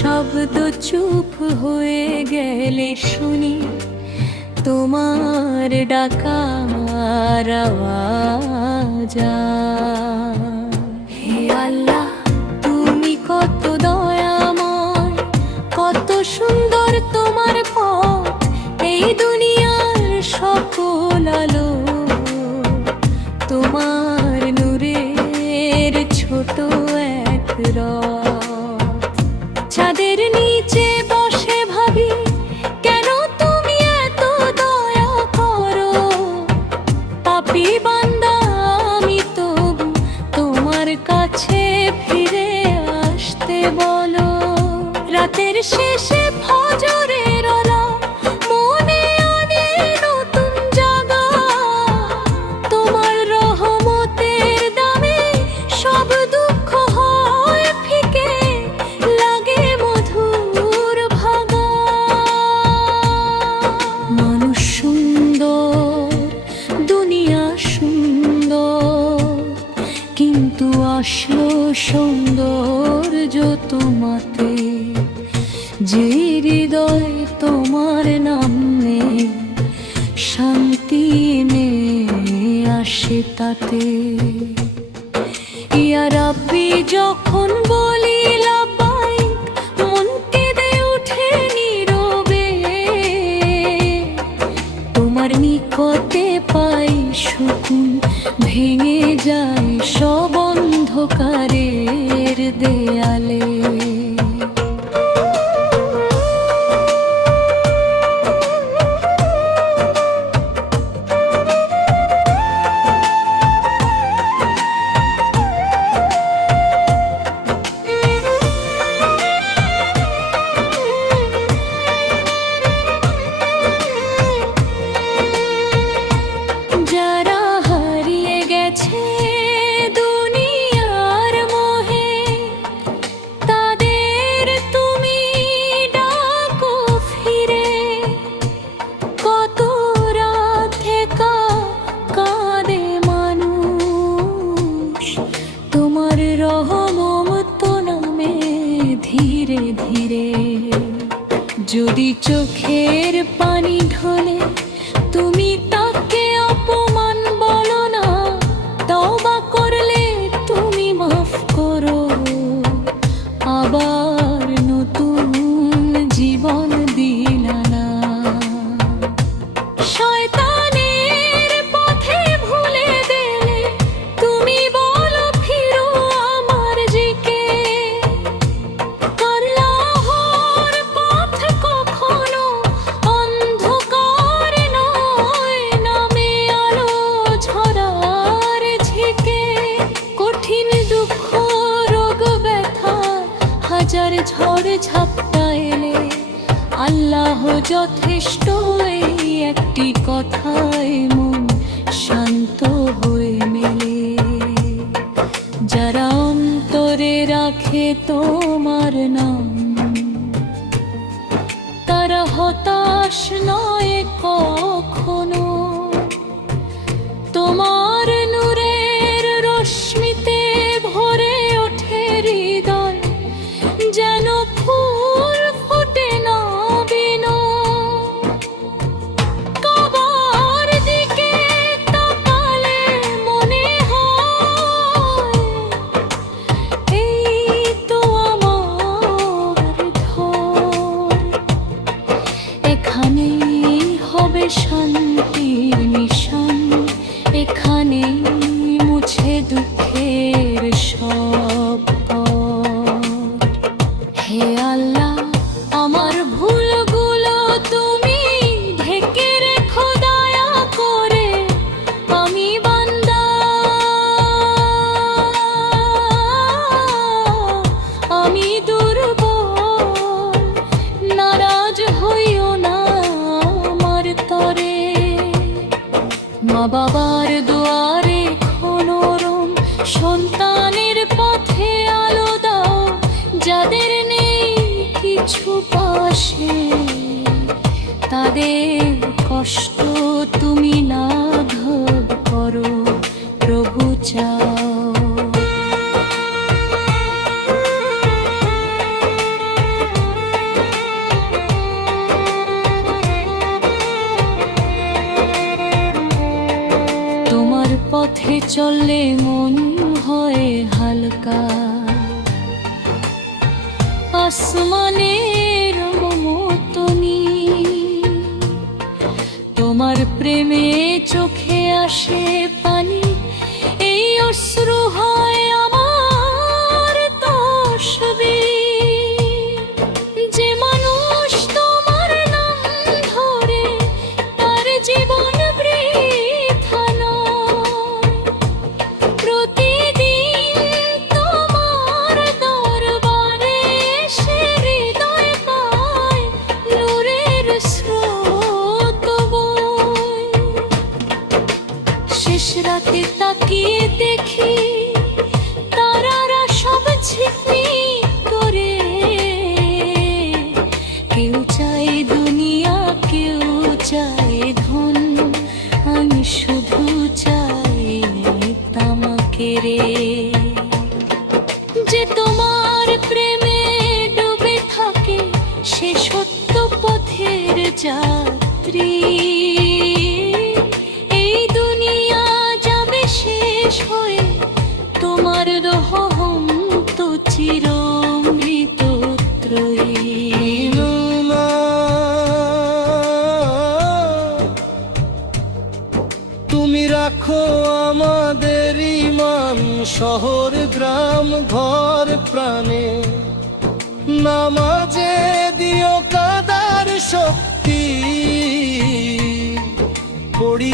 শব্দ চুপ হয়ে গেলে শুনি তোমার ডাকার আওয়াজ। আসলো সৌন্দর্য তোমাতে, যে হৃদয় তোমার নামে শান্তি নে আসে তাতে। ইয়ারাব্বি যখন বলি লাব্বাইক তোমার পাই সুকুন ভেঙে যায় সব অন্ধকারের দেয়ালে। ধীরে, যদি চোখের পানি ঢলে, তুমি তাকে অপমান বলো না তবা করলে তুমি মাফ করো। আবার নতুন দুঃখ, রোগ, ব্যথা, হাজার ঝড়, ঝাপটা এলে আল্লাহ যথেষ্ট এই একটি কথায় মন শান্ত হয়ে মেলে। যারা অন্তরে রাখে তোমার নাম, তারা হতাশ নয় কখনো। তোমার শান্তির বাবার দুয়ারে খনোরম সন্তানের পথে আলো দাও যাদের নেই কিছু পাশে তাদের কষ্ট তুমি পথে চললে মন হয় হালকা। আসমানের মমতনি, তোমার প্রেমে চোখে আসে পানি, এই অশ্রু হয় যে তোমার প্রেমে ডুবে থাকে সে সত্য পথের যাত্রী। আমাদের ইমান শহর গ্রাম ঘর প্রাণে। নামাজে দিও কাদার শক্তি। পড়ি